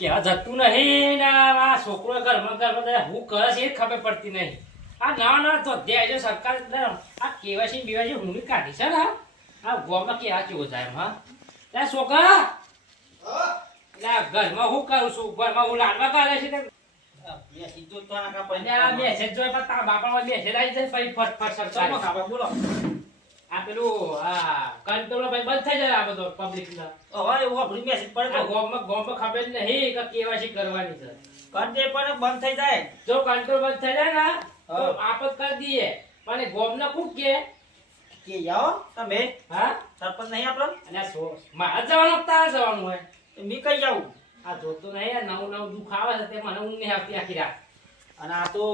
કહેવા જતું નહીં ને આ છોકરો ઘરમાં ઘરમાં હું કરે છે એ ખબર પડતી નહીં. આ નવા નવા તો અધ્યાય છે સરકાર આ કેવાસી બીવાસી હું કાઢી છે ને આ ગોમાં કેવા કેવો જાય એમ હા. લે છોકરા. લે ઘરમાં હું કરું છું? ઘરમાં હું લાડવા કાઢે છે ને તો મેસેજ જોઈ પણ તારા બાપા મેસેજ આવી જાય પછી ફટ ફટ સરકાર. બોલો. આ પેલું આ કંટ્રોલ ભાઈ બંધ થઈ જાય આ બધો પબ્લિક ના. હવે એવું આપણું મેસેજ પડે આ માં ગોમમાં ખબર નહીં કે કેવાસી કરવાની છે. કંટ્રોલ પણ બંધ થઈ જાય. જો કંટ્રોલ બંધ થઈ જાય ને તો આપત કરી દઈએ. પણ ગોમ ના કુક કે? કે જાઓ તમે? હા? સરપંચ નહીં આપણો? અને સો મારે જવાનું તારે જવાનું હોય. તો મી કઈ જાઉં આ જોતો નહીં આ નવું નવું દુઃખ આવે છે તે મને ઊંઘ નહીં આવતી આખી રાત. અને આ તો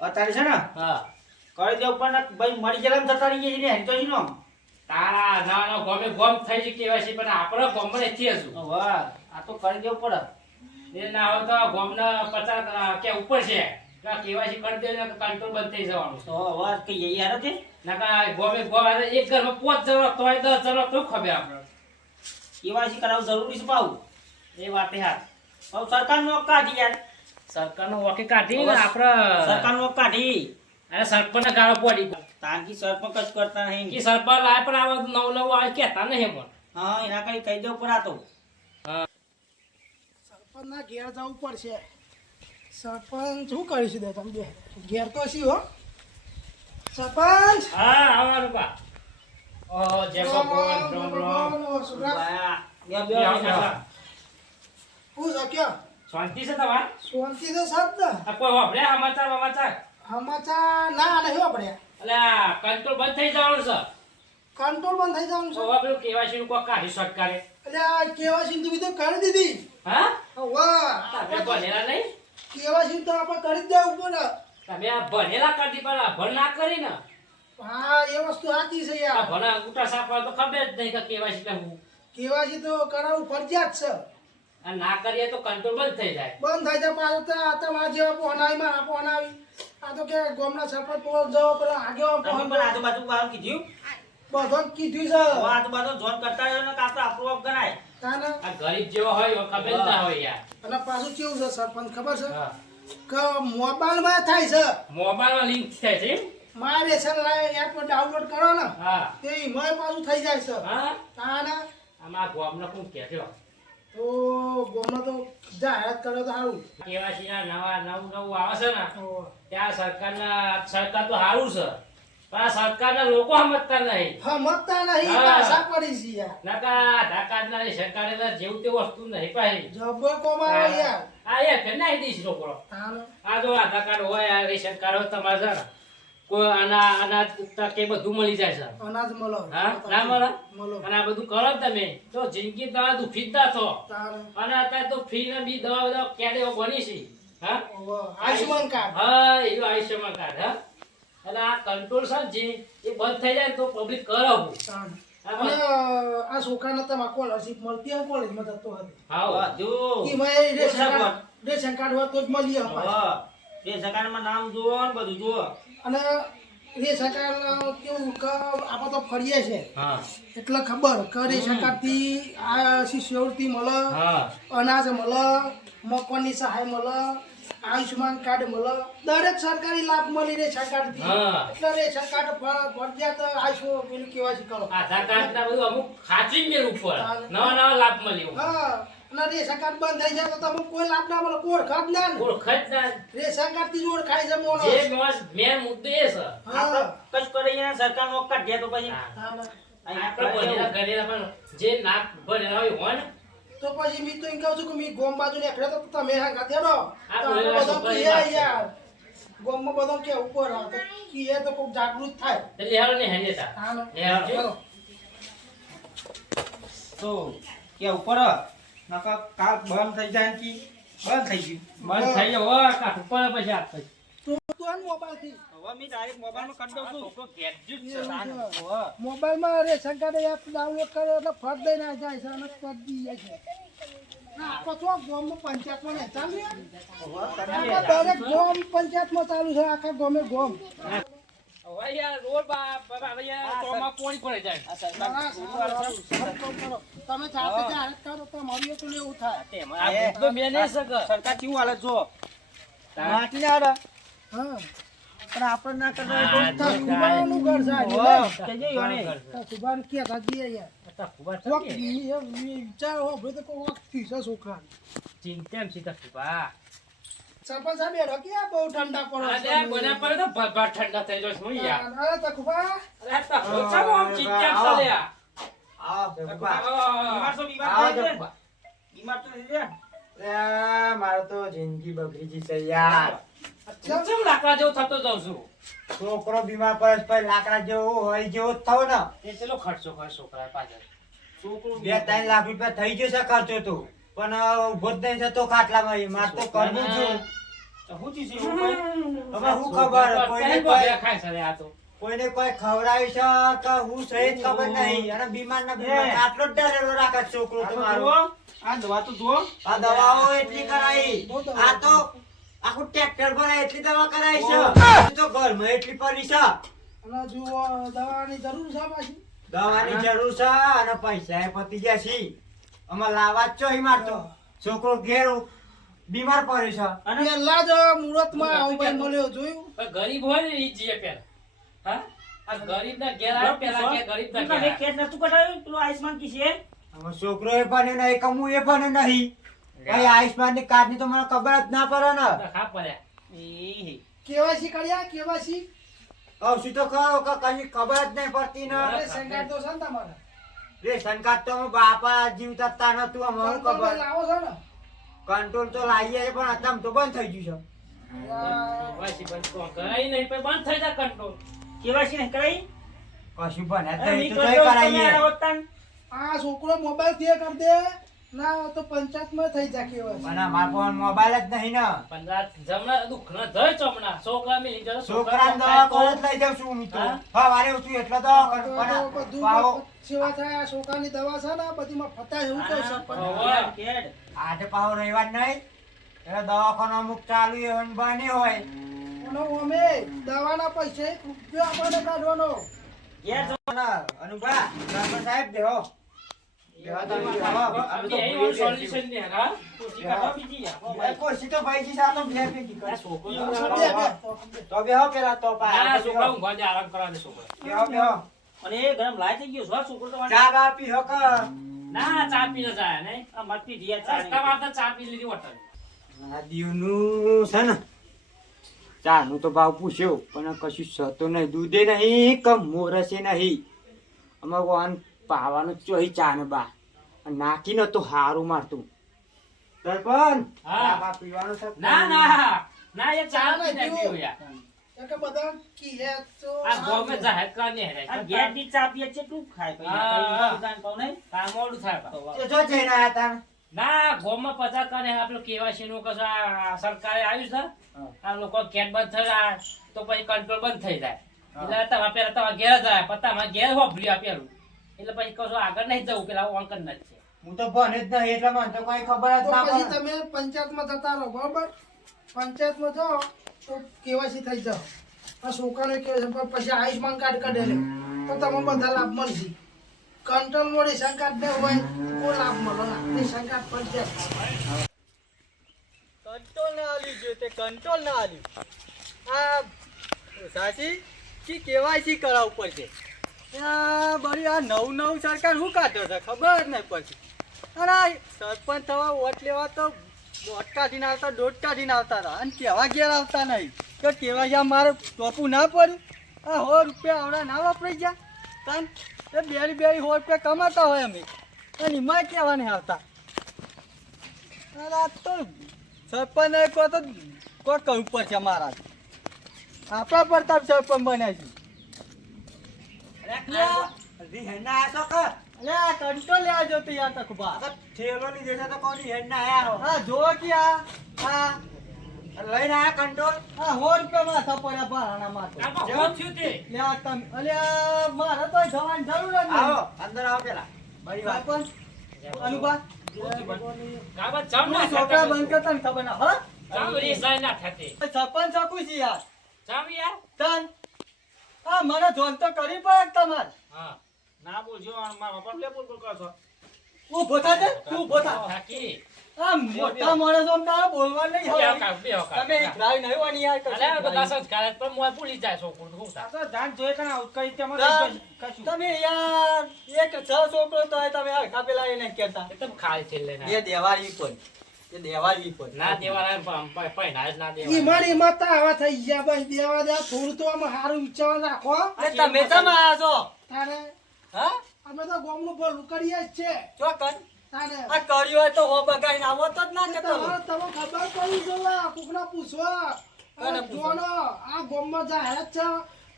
અત્યારે છે ને હા. કરી દેવું પણ ભાઈ મરી ગયેલા થતા રહીએ છીએ હેંચો છે નો તારા ના ના ગોમે ગોમ થઈ જ કેવાય છે પણ આપણે ગોમ પણ એથી હશું વાહ આ તો કરી દેવું પડે. એ ના હોય તો ગોમ ને પચાસ કે ઉપર છે. કેવાયસી કરી દે ને કંટ્રોલ બંધ થઈ જવાનું. તો હવે કઈ યાર હતી નકા ગોમે ગોમ એક ઘરમાં પોત જરો તોય દસ જરો તો ખબે આપણે? કેવાયસી કરાવ જરૂરી છે પાઉ એ વાતે હાથ હવે સરકાર નો કાઢી યાર. સરકાર નો વોકી કાઢી આપણે સરકાર નો કાઢી. અરે સરપંચ ગાળો પડી ગયો. તાનકી સરપંચ જ કરતા નહીં. કે સરપંચ લાય પણ આ નવ નવું આવે કેતા નહીં પણ હા એના કઈ કહી દો પરા આ તો. સરપંચના ઘેર જવું પડશે. સરપંચ શું કરીશું દે તમે બે? ઘેર તો છી હો. સરપંચ! હા આવવાનું બા ઓ જય ભગવાન રામ રામ સુરા બે બે. હું શક્યો શાંતિ છે તમારે? શાંતિ તો સાત આ કોઈ વાપર્યા સમાચાર સમાચાર? સમાચાર ના નહીં આપણે. એટલે આ કંટ્રોલ બંધ થઈ જવાનું છે. કંટ્રોલ બંધ થઈ જવાનું તો છે? હવે પેલું કેવાયસી નું કોઈ કાઢી સરકારે. એટલે આ કેવાસી તો કરી દીધી. હા? વાહ. તમે ભણેલા નહીં? કેવાસી તો આપણે કરી દેવું પડે. તમે આ ભણેલા કરી પણ આ ભણ ના કરી ને. હા એ વસ્તુ સાચી છે આ યાર ભણા ઉટા સાપવા તો ખબર જ નહીં કે કેવાયસી એટલે હું. કેવાસી તો કરાવવું ફરજિયાત છે. આ ના કરીએ તો કંટ્રોલ બંધ થઈ જાય. બંધ થાય જાય પાછું તો આ તમારા જેવા ફોન આવી. આ તો કે ગામના સરપંચ પહોંચ જાઓ પેલા આગેવાન આજુબાજુ બહાર કીધું? બધો કીધું છે. આજુબાજુ જોન કરતા રહ્યો ને કાં આપણો હક ગણાય. તાને આ ગરીબ જેવો હોય ખબર ના હોય યાર. અને પાછું કેવું છે સરપંચ ખબર છે? હા. કે મોબાઈલમાં થાય છે. મોબાઈલમાં લિંક થાય છે એમ? મારે રેશન લાય એપ પર ડાઉનલોડ કરો ને હા. તે એમાંય પાછું થઈ જાય છે. હા? તાને આમાં ગોમને કોણ કહેજો તો ગામમાં તો જાહેરાત કરો તો સારું કેવાસી નવા નવું નવું આવે છે ને ત્યાં સરકારના સરકાર તો સારું છે. પણ સરકારના લોકો સમજતા નહીં. સમજતા નહીં હા. પડી છે યાર. નકા સરકારે જેવું તે વસ્તુ નહીં જબર યાર. આ નાઈ દઈશ લોકો આ જો આધાર કાર્ડ હોય આ કાર્ડ હોય તમારે કોઈ આના અનાજ ઉગતા કે બધું મળી જાય છે? અનાજ મળો. હા? ના મળે? મળો. અને આ બધું કરો તમે. તો જિંદગી તમારે દુઃખી જ ના થો અને અત્યારે તો ફ્રી ને બી દવા બધા ક્યારે બની છે? હા? આયુષ્યમાન કાર્ડ. હા એનું આયુષ્યમાન કાર્ડ હા? અને આ કંટ્રોલ છે જે એ બંધ થઈ જાય તો પબ્લિક કરે હું. તાને. હા, અને આ છોકરાને તમે સ્કોલરશીપ મળતી હોય કોલેજમાં જતો હતો હા જો. એમાં રેશન કાર્ડ રેશન કાર્ડ હોય તો જ મળી. હવે એ સરકારમાં નામ જુઓ ને બધું જુઓ. અને રે સરકાર કેવું કે આપણે તો ફરીએ છે. એટલે ખબર કે રેશન કાર્ડથી આ શિષ્યવૃત્તિ મળે અનાજ મળે મકાનની સહાય મળે આયુષ્માન કાર્ડ મળે. દરેક સરકારી લાભ મળી રે સરકાર. એટલે રે સરકાર ફરજિયાત આયુષ્માન પેલું કેવાય કરો આધાર કાર્ડ બધું અમુક ખાચી મેળ ઉપર. નવા નવા લાભ મળ્યો. હા. રેશન કાર્ડ બંધ થઈ જાય તો તમે કોઈ લાભ ના મળે કોઈ ઓળખાત ના ને. ના રેશન કાર્ડથી જ ઓળખાય છે જે મોસ મેન મુદ્દો એ છે. કશ કરીએ ને સરકારનો હક તો પછી. હા. હા. આપણે ભણેલા ગણેલા પણ જે ના ભણેલા હોય હોય ને. તો પછી મી તો એમ કહું છું કે મી ગોમ બાજુ તો તમે હા બોલેલા આપણે બધા કે ઉપર તો કીએ તો કોક જાગૃત થાય. એટલે ને ને? તો કે ઉપર નકર કાલ બંધ થઈ જાય ને બંધ થઈ ગયું. બંધ થઈ ગયો. હોય કાઠ ઉપર પછી હાથ પછી. તું તું આને મોબાઈલથી હવે મેં રેશન કાર્ડ એપ ડાઉનલોડ કરે એટલે ફટ દઈ ના જાય છે અને ફટ દી જાય છે. પંચાયતમાં ચાલુ છે આખા ગોમે ગામ. હવે યાર રોડ બા- બા- બા- યાર ચોમાં પોણી પડે જાય. આ સરકાર ના, કરતા છોકરા. સરપંચ સાહેબ બેઠો કે બહુ ઠંડા પડો અરે બને પડે તો ભર- ભર ઠંડા થઈ જશે હું યાર. અરે તકુબા અરે આ આમ ચિંતામાં છે લે આ. આવો, બીમાર છો, બીમાર થઈ આ, બીમાર તો થઈ છે? અરે, તો જિંદગી બગડી ગઈ છે યાર. ચમ લાકડા જેવો થતો જાઉં છું? છોકરો બીમાર પડે પછી લાકડા જેવો હોય જેવો થયો ને. એ ચલો ખર્ચો કરે છોકરા પાછળ? છોકરો બે ત્રણ લાખ રૂપિયા થઈ જશે ખર્ચો તો. પણ ઊભો જ નહીં થતો ખાટલામાં મારે તો કરવું છું. હવે હું ખબર? કોઈને કોઈ બગડ્યા છે આ તો. કોઈને કોઈ ખવડાવી છે કે હું સહી ખબર નહીં. અને બીમાર ના બીમાર. આટલો જ ડરેલો રાખે છોકરો આ તો તો મારો જુઓ, આ દવા તો જુઓ. આ દવાઓ એટલી કરાઈ. આ તો આખું ટ્રેક્ટર ભરાય એટલી દવા કરાઈ છે. તો ઘરમાં એટલી પડી છે. અને જુઓ દવાની જરૂર છે પાછી. દવાની જરૂર છે અને પૈસા પતી ગયા છે અમે લાવા છો મારતો છોકરો ઘેર બીમાર પડ્યો છે. અને પહેલા જ મુહૂર્તમાં આવું ભાઈ મળ્યો જોયું? ગરીબ હોય ને એ જીએ પેલા. હા? આ ગરીબ ના ઘેર આવ્યો પેલા કે ગરીબ ના તું ઘેર કેસ નતું કઢાવ્યું? પેલો આયુષ્માન કી છોકરો એ પણ નહીં કમું એ પણ નહીં. આયુષ્માનની કાર્ડની તો મને ખબર જ ના પડે ને. ખા પડ્યા. એ, કેવાયસી કર્યા કેવાસી કહું તો કહો કે કઈ ખબર જ નહીં પડતી ને. અરે તો છે ને તમારા. રેશન કાર્ડ તો બાપા જીવતા તા નતું અમારું ખબર. લાવો છો ને. કંટ્રોલ તો લાવીએ છે પણ અત્યારે તો બંધ થઈ ગયું છે પછી બંધ તો કરાય નહીં પછી બંધ થઈ જાય કંટ્રોલ. KYC નહીં કરાઈ? કશું પણ અરે, નહીં મી તો કરી તોય દઉં તમે કરાવીએ આ છોકરો મોબાઈલથી કરી દે ના તો પંચાયતમાં થઈ જાય કેવાયસી પણ અમારા પણ મોબાઈલ જ નહીં ને. પણ જમણા દુઃખ ના ધર ચમણા. છોકરા મેલી જતો છોકરાને દવા કોણ લઈ જાઉં છું હું તો. સવારે ઉઠું એટલે દવા કરું પણ પાવો. સેવા થાય છોકરાની દવા છે ને બધીમાં ફતાય એવું કહું સરપંચ હા. કેડ, કેડ. આજે પાવો રવિવાર નહીં. એટલે દવાખાનો અમુક ચાલુ હોય અને બની હોય. અને અમે દવાના પૈસા રૂપિયો આપણને કાઢવાનો. ઘેર જો. અનુભા સાહેબ બેહો. ને ના. ચા બા ના જાય નહીં મરતી ચા પી લીધી હોટલ દીવનું છે ને ચાનું તો ભાવ પૂછ્યો, પણ કશું સતો નહીં, દૂધે નહીં, કમ મોરસે નહીં અમારે પાવાનું ચોઈ ચાને બા. નાખી નતો હારું મારતું. સરપંચ હા. પીવાનું છે? ના ના ના એ ચા ચા પી યાર. કે બધા કીએ તો આ ગોમે જાહેર કરવા નહીં આ હેરાય. ઘેર ચા પીએ છે, કેટલું ખાય? પછી? દુકાન પાઉં નહીં? આ મોડું થાય જો જઈને આયા તા ના ગોમાં પચાસ કરે આપણે કેવાયસી નું કશું આ સરકારે આવ્યું છે. આ લોકો કેટ બંધ થઈ જાય તો પછી કંટ્રોલ બંધ થઈ જાય. એટલે તમારે પેલા તમારે ઘેર જાય પણ તમારે ઘેર વાપરી આપેલું એટલે પછી કશું આગળ નહીં જવું પેલા અંકલ જ છે હું તો ભણે જ નહીં એટલે મને તો કઈ ખબર જ ના પછી તમે પંચાયતમાં જતા રહો બરોબર? પંચાયતમાં જાઓ તો કેવાયસી થઈ જાઓ. આ છોકરાને કેવાયસી પણ પછી આયુષ્યમાન કાર્ડ કાઢેલે તો તમને બધા લાભ મળશે. કંટ્રોલ મોડી કાર્ડ ને હોય તો કોઈ લાભ મળે ના. કાર્ડ પંચાયત કંટ્રોલ ના આલ્યું જોઈએ તે કંટ્રોલ ના આલ્યું. આ સાચી કે કેવાયસી કરાવવું પડશે? આ આ નવું નવું સરકાર શું કાઢ્યો છે? ખબર નહીં પડતી અને સરપંચ થવા વોટ લેવા તો દોઢ કાઢીને આવતા દોઢ કાઢીને આવતા હતા. અને કેવા ઘેર આવતા નહીં? તો કેવા આ મારે ટોપું ના પડ્યું? આ સો રૂપિયા આવડા ના વાપરાઈ ગયા કારણ એ બેરી બેરી રૂપિયા કમાતા હોય અમે. અને એમાં કેવા નહીં આવતા? આ તો સરપંચ કહો તો કોઈ કહ્યું પડશે મારા આપણા પડતા સરપંચ બન્યા છે આયા તો કે? અરે કંટ્રોલ લેવા જો યાર તકબા થેલો લીધે છે તો કોની હેડના આયા હો. હા જો કે આ આ લઈને આયા કંટ્રોલ આ સો રૂપિયા માથા પડ્યા ભાડાના માટે. શું થયું તે લે આ તમે અલે મારે તો જવાની જરૂર જ આવો અંદર આવો પેલા. બરી વાત. સરપંચ અનુભા કાકા જમ ના છોકરા બંધ કરતા ખબર ના હા? જમ રીસાય ના થતી સરપંચ શકું છે યાર. જમ યાર. તન આ મને જોન તો કરી પડે તમારે? હા. ના બોલજો આ મારા બાપા લે બોલ બોલ કરો છો. ઊભો થા તે તું ઊભો થા થાકી. આ મોટા માણસો આમ તારે બોલવા નહીં વખત. તમે ઇકરાઈ નહીં વાની યાર અલે તો બધા જ સંસ્કાર પણ મોય ભૂલી જાય છોકરું તો આ તો જાન જોઈ તને આઉટ કરી તે મને કશું. તમે યાર એક છ છોકરો તો તમે હરખા પેલા એને નહીં કહેતા. એ તો ખાલી છે લેના એ દેવાળી પણ એ દેવાળી પણ. ના દેવાના એમ પ- પ- પૈણા જ ના ઈ દેવાના. મારી માતા આવા થઈ ગયા બસ દેવા દે થોડું તો આમાં હારું વિચાર રાખો એ તમે આયા છો? તારે હા? અમે તો ગોમનું ભલું કરીએ જ છે. ચોક્કસ આ કર્યું હોય તો હો બગાડીને આવો તો જ ના તે તમે? ખબર પડી જોવે કોકના પૂછવા? જોનો આ ગોમમાં જાહેર જ છે.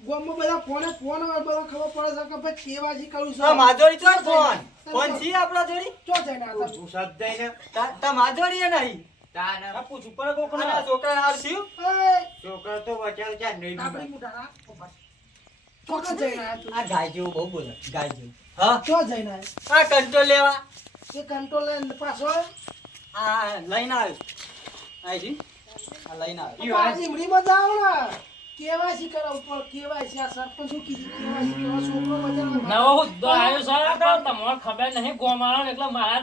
ગોમમાં બધા ફોને ફોન હોય બધા ખબર પડે છે કે ભાઈ કેવાજી કરું છું. માધોરી ચો ફોન? ફોન છી આપણા જોડી? ચો જઈને આ તું સજ્જાઈ ને. તા તા માધોરી એ નહીં. તાન પૂછું પડે કોક અને આ છોકરા હાર થયું એય, છોકરો તો વચાવ ચા નહીં આપણી મુઠાના ઊભા. જઈને આ ગાય જેવું બહુ બોલે ગાય જેવું હા? ચો જઈને આ કંટ્રોલ લેવા. એ કંટ્રોલ લઈને પાછો આ લઈને આવ્યો. આઈ જી આ લઈને આવ્યો. આ લીમડીમાં જાઓ ને. કેવાયસી કરો ઉપર કેવાયસી આ સરપંચ શું કીધું કેવાયસી કરો છોકરો બજારમાં નવો હુદ્દો આવ્યો છે, તો તમને ખબર નહીં ગોમાળો એટલે મારા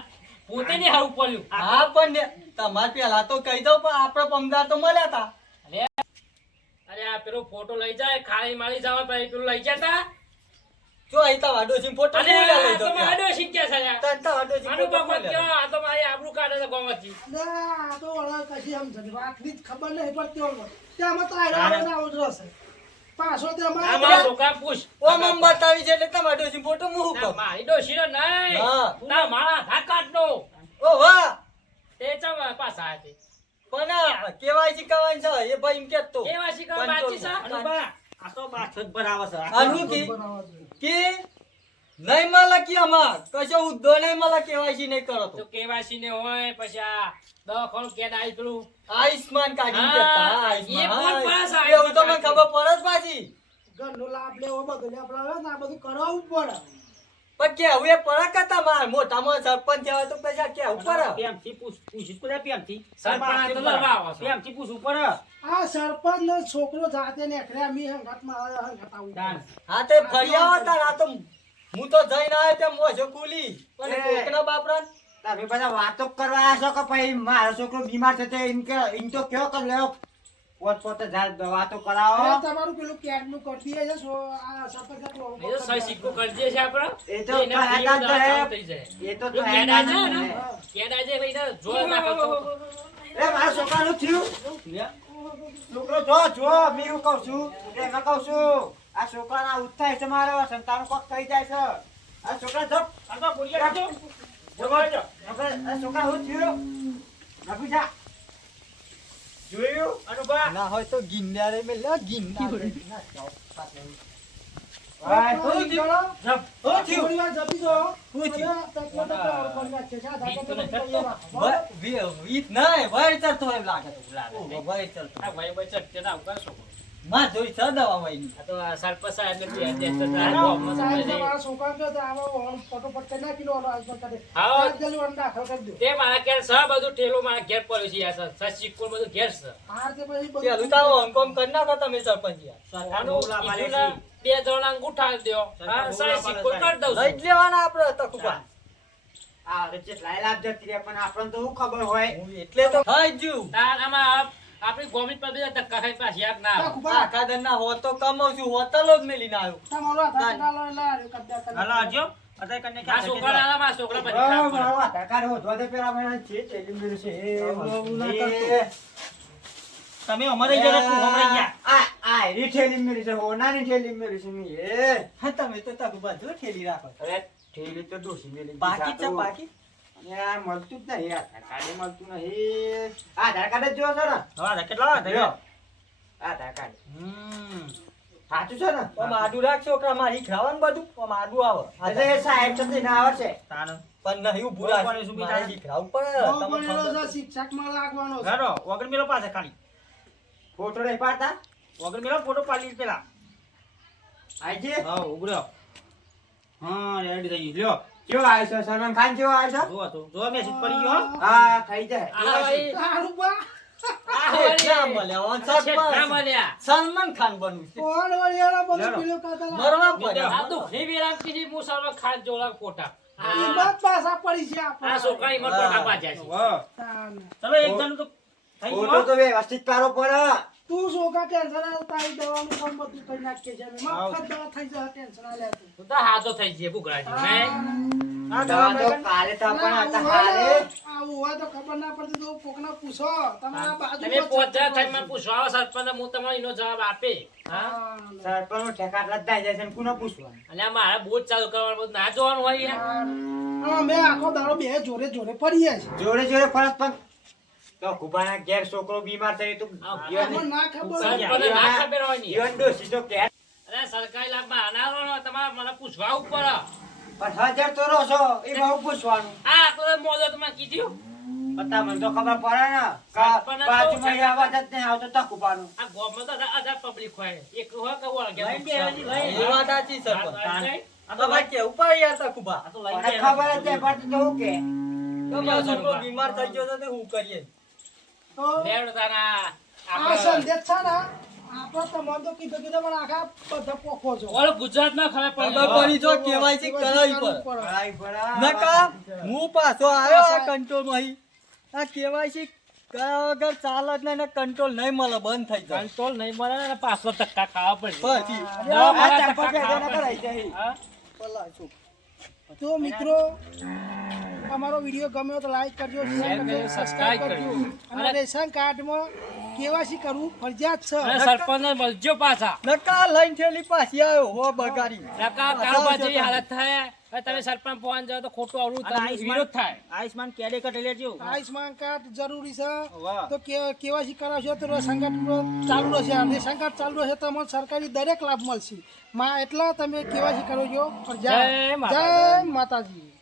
પોતે ની હારું પડ્યું હા પણ તમાર પેલા તો કહી દઉં પણ આપડે પમદાર તો મળ્યા હતા અરે આ પેલો ફોટો લઈ જાય ખાલી માળી જવા પછી પેલું લઈ જતા જો અહીં તો ફોટો મારો ત્યાં. શીખ્યા છે આનું આ તો મારી આબરૂ કાઢે છે ગોમાંથી. આ તો વળાંક કશી સમજણ. વાતની જ ખબર નહીં પડતી. તેમાં તો આયરો આયરો ના આવતો હશે. પાછો તે અમારા છોકરા પૂછ. ઓમ ઓમ બતાવી છે એટલે તમે વાડોશી ફોટો હું ના, કહું. મારી ડોશીનો નહીં. ના, મારા આધાર કાર્ડનો. ઓ વાહ. તે ચમ પાછા આવ્યા પણ કેવાયસી કવાય છે? એ ભાઈ એમ કેતો કેવાયસી છે? આ તો છે. આનું કી? કે નહીં મળે કે અમાર. કશો ઉદ્ધો નહીં મળે કેવાયસી નહીં કરો તો. તો કેવાયસી ને હોય પછી આ દવાખાનું કેદ આવી પેલું. આયુષ્માન કાઢી પાસ આયુષ્માન એવું તો મને ખબર પડે જ પાછી. ઘરનો લાભ લેવો બધો આપણે આ બધું કરાવવું પડે. પણ કેવું એ પડે હતા માર મોટામાં સરપંચ આવે તો પૈસા ઉપર? પડે થી પૂછ પૂછીશ પડે થી સરપંચ તો લવાવો છો. પ્રેમથી પૂછવું પડે આ સરપંચ નો છોકરો જાતે નીકળ્યા મી હંગાતમાં આવે હંગત આવું. હા તે ફરિયા હતા આ તો હું તો જઈને આવ્યો તે મોજો ખુલી. પણ કોકના બાપરા તમે બધા વાતો કરવા આવ્યા છો કે ભાઈ મારો છોકરો બીમાર થતો એમ કે એમ તો કયો કર લ્યો? પોત પોતે જા- વાતો કરાવો. તમારું પેલું કેટનું કરતી છે? સો આ સરપંચ એટલો એ તો સહી સિક્કો કરી દે છે આપણો. એ તો થઈ જાય. એ તો જો તો કેદ એના આવી જાય ને, જ ને. કેદ આવી જાય એટલે જોર નાખો તો. એ મારા છોકરાનું થયું. છોકરો જો જો મેં એવું કહું છું. એમાં કહું છું આ છોકરાના ઉત્થાય છે મારો સંતાનો કોક થઈ જાય છે. આ છોકરા જો આ તો બોલીએ રાખજો. આપણે આ છોકરા હું થયું? બાપુ જા જોયું અનુભા ના હોય તો ગિન્નારે મેં લે ગિન્નારે તો તો વીત નહીં, વળ ચડતો એમ લાગે તો. લાગે. ઓહો, વળ ચડતો. આ ભાઈ ભાઈ ચડતે ના ઉગાડ છોકરો. માં જોઈ છે દવા આ તો સરપંચ સાહેબને બે હાથ દેતો તો આ ગામમાં સાહેબ સમજાય તમારા છોકરાને કહો તો આવો ફટોફટ કરી નાખી લો, ઓલો આજનો કરે. હા. જલ્દી ઓન દાખલ કરી દો. તે મારા ઘેર સ બધું ઠેલો મારા ઘેર પડ્યો છે યાર સસ સિક્કો બધું ઘેર છે હાર તે પછી બધું- પેલું તો આવો કરી નાખો તમે સરપંચ યાર. બે જણા અંગૂઠા દ્યો હા સહી સિક્કો કરી દઉં લઈ લેવાના આપણે તકુબા. આ રચિત પણ આપણને તો ખબર હોય એટલે તો થઈ જ્યું. તાર આમાં આપ- આપણી ગોમિત પર બધા ધક્કા ખાઈ પાછી આગ ના. તાક. આખા દનના હો તો કમાઉં છું હોટલો જ મેલીને આવ્યો. તમારો આધાર આલો, એટલે હારું કરી. દે, કરી દે. હાલો આવજો અત્યારે કને છોકરા માં છોકરા છે છે. ના કરતો. તમે અમારે જરા તું હમણાં ગયા આ આ ઠેલી મેલી છે હોનાની ઠેલી મેલી છે મી. એ. હા તમે તો તકુબા બાજુ ઠેલી રાખો. અરે ઠેલી તો ડોસી મેલી બાકી છે બાકી? આ મળતું જ નહીં આધાર કાર્ડ મળતું નહીં. આધાર કાર્ડ જ જોવો છો ને? હા કેટલા લ્યો. થયો આધાર કાર્ડ હમ. સાચું છે ને? આમ આડું રાખ છોકરા મારી ખાવાનું બધું. આમ આડું આવે. એટલે એ સાહેબ છે ના આવશે તાન પણ નહીં ઊભું રાખ. બહુ શું મારે દીકરાવું પડે બહુ ખબર છે, શિક્ષકમાં લાગવાનો છે. હેડો વગર મેલો પાસે ખાલી. ફોટો નહીં પાડતા? વગર મેલો ફોટો પાડી પેલા. આજી હા ઉગડ્યો હા રેડી થઈ ગયું કેવો આવ્યો છે? સલમાન ખાન કેવો આવ્યો છે? જો તો જો પડી ગયો હા. થઈ જાય. આ ભાઈ બા. સલમાન ખાન બનવું ખાન જોડા હિંમત પાછા પડી છે આ છોકરા હિંમત પર કાપા છે. ચલો એક જણ તો થઈ ગયો. તો વ્યવસ્થિત પાડવો પડે. તું છોકરા ટેન્શન આ તારી દવાનું કામ બધું કરી નાખીએ છે. મફત દવા થઈ જાય ટેન્શન આ લેતું તું તો હાજો થઈ જઈએ ભૂખરાજી નહીં? આ દવા તો કાલે તો પણ આવું હતા હાલે. આવું હોય તો ખબર ના પડતી તો કોકને પૂછો. તમારા બાજુ તમે પોતે થઈ મને પૂછો. આવો સરપંચ હું તમને એનો જવાબ આપે. હા? સરપંચ ઠેકા ઠેકાટ જાય છે ને કોને પૂછવા અને આ મારે બોજ ચાલુ કરવાનું બધું ના જોવાનું હોય યાર અમે આખો દાડો બે જોડે જોડે પડીએ છે જોડે જોડે ફરજ પણ તો કુબાના ઘેર છોકરો બીમાર થઈ તો ના ખબર હોય. સરપંચને ના ખબર હોય. ને જીવન ડોસી તો કે અરે સરકારી લાભમાં અનારો તમારે મને પૂછવા ઉપર. પણ હાજર તો રહો છો એ બહુ પૂછવાનું? આ તો મોજો તમે કીધું. પતા મને તો ખબર પડે ને પાંચ મહિના તો અવાજ જ નહીં આવતો તક ઉપાડું આ ગામમાં તો હજાર પબ્લિક હોય. એક હોય કે બેહવાની, એ વાત સાચી સર આ આ તો ભાઈ કેવું પડે યાર તકુબા આ તો મને ખબર જ નહીં પડતી તો કે. તો મારો છોકરો બીમાર થઈ ગયો તો તે હું કરીએ? તો લેવડો તારા આ સંદેશ છે ને આપણે તમને તો કીધું કીધું પણ આખા બધા પોખો છો. ઓલ ગુજરાતમાં ખબર ખબર પડી પડી જો કેવાયસી કરાવી પડે નકા હું પાછો આવ્યો આ કંટ્રોલમાં આ કેવાયસી કરાવ્યા વગર ચાલ જ નહીં ને કંટ્રોલ નહીં મળે બંધ થઈ જાય. કંટ્રોલ નહીં મળે ને પાછો ધક્કા ખાવા પડે. પછી. તો મિત્રો અમારો વીડિયો ગમ્યો તો લાઈક કરજો શેર કરજો સબસ્ક્રાઇબ કરજો. અને રેશન કાર્ડમાં કેવાસી કરવું ફરજિયાત છે. સરપંચ સરપંચને મળજો પાછા. નકા લઈને થેલી પાછી આવ્યો હો બગાડી. નકા કારોબાર જેવી હાલત થાય. તમે સરપંચ પહોંચ જાવ તો ખોટું આવડું વિરોધ થાય. આયુષ્માન ક્યારે કટ લેજો. આયુષ્માન કાર્ડ જરૂરી છે. તો કેવાસી કેવાયસી કરાવશો તો રેશન કાર્ડ ચાલુ રહેશે. અને રેશન કાર્ડ ચાલુ રહેશે તો તમને સરકારી દરેક લાભ મળશે. માં એટલા તમે કેવાસી કરો છો. જય માતાજી. જય માતાજી.